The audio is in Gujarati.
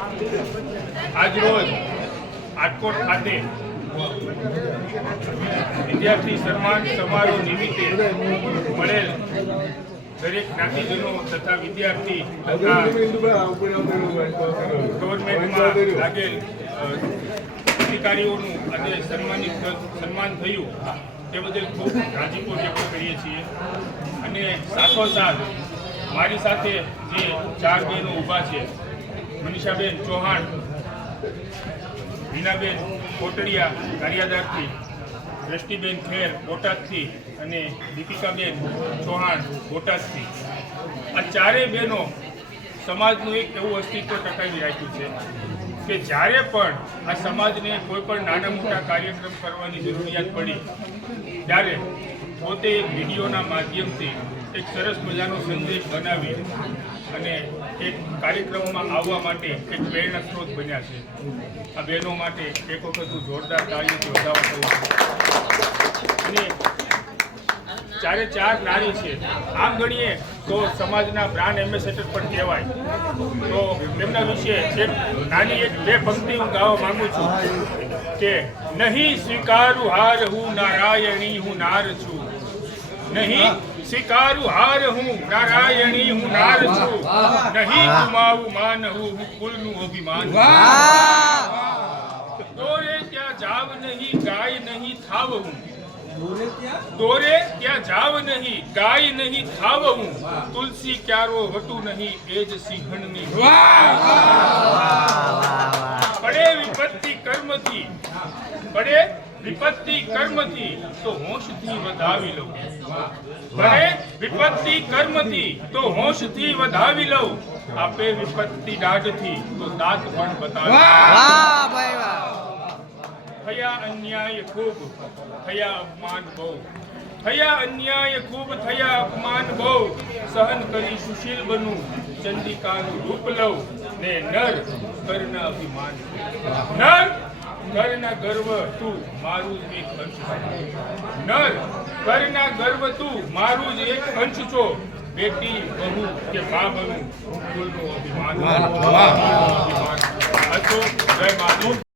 આજરોજ રાજકોટ ખાતે વિદ્યાર્થી સન્માન સમારોહ નિમિત્તે મળેલ દરેક જ્ઞાતિજનો તથા વિદ્યાર્થી તથા ગવર્મેન્ટમાં લાગેલ અધિકારીઓનું આજે સન્માન થયું તે બદલ ખૂબ રાજીપો વ્યક્ત કરીએ છીએ અને સાથોસાથ મારી સાથે જે 4 બહેનો ઊભા છે, મનીષાબેન ચૌહાણ, વીનાબેન કોટડિયા કારિયાદારથી, દ્રષ્ટિબેન ખેર બોટાદથી અને દીપિકાબેન ચૌહાણ બોટાદથી, આ 4 બહેનો સમાજનું એક એવું અસ્તિત્વ ટકાવી રાખ્યું છે કે જ્યારે પણ આ સમાજને કોઈ પણ નાના મોટા કાર્યક્રમ કરવાની જરૂરિયાત પડી ત્યારે પોતે એક વિડીયોના માધ્યમથી એક સરસ મજાનો સંદેશ બનાવી અને એક કાર્યક્રમમાં આવવા માટે એક પ્રેરણા સ્ત્રોત બન્યા છે. આ બહેનો માટે એક વખત હું જોરદાર તાળીઓથી વધાવો કરું છું. અને 4 નારી છે, આમ ગણીએ તો સમાજના બ્રાન્ડ એમ્બેસેડર પણ કહેવાય. તો તેમના વિશે એક નાની એક 2 પંક્તિ હું ગાવા માંગુ છું કે નહીં સ્વીકારું હાર, હું નારાયણી હું નાર છું. નહીં સ્વીકારું હાર, હું નારાયણી હું નાર છું. નહીં ગુમાવું માન, હું કુલનું અભિમાન. દોરે ત્યાં જાવ નહીં, ગાય નહીં થાવ હું. દોરે ત્યાં જાવ નહીં, ગાય નહીં થાવ હું. તુલસી ક્યારો વટું નહીં, એ જ સિંહણની. પડે વિપત્તિ કર્મથી, પડે વિપત્તિ કર્મથી તો હોશથી વધાવી લઉં. પડે વિપત્તિ કર્મથી તો હોશથી વધાવી લઉં. આપે વિપત્તિ દાઢથી તો દાંત પણ બતાવી. થયા અન્યાય ખૂબ, થયા અપમાન બહુ. થયા અન્યાય ખૂબ, થયા અપમાન બહુ. સહન કરી સુશીલ બનું, ચંદિકાનું રૂપ લઉં. ને નર કરના અભિમાન. નર કરના ગર્વ તું મારું જ એક અંશ છો. નર કરના ગર્વ તું મારું જ એક અંશ છો. બેટી બહુ કે મા બનું કુલનું અભિમાન. અશોક જય માધવ.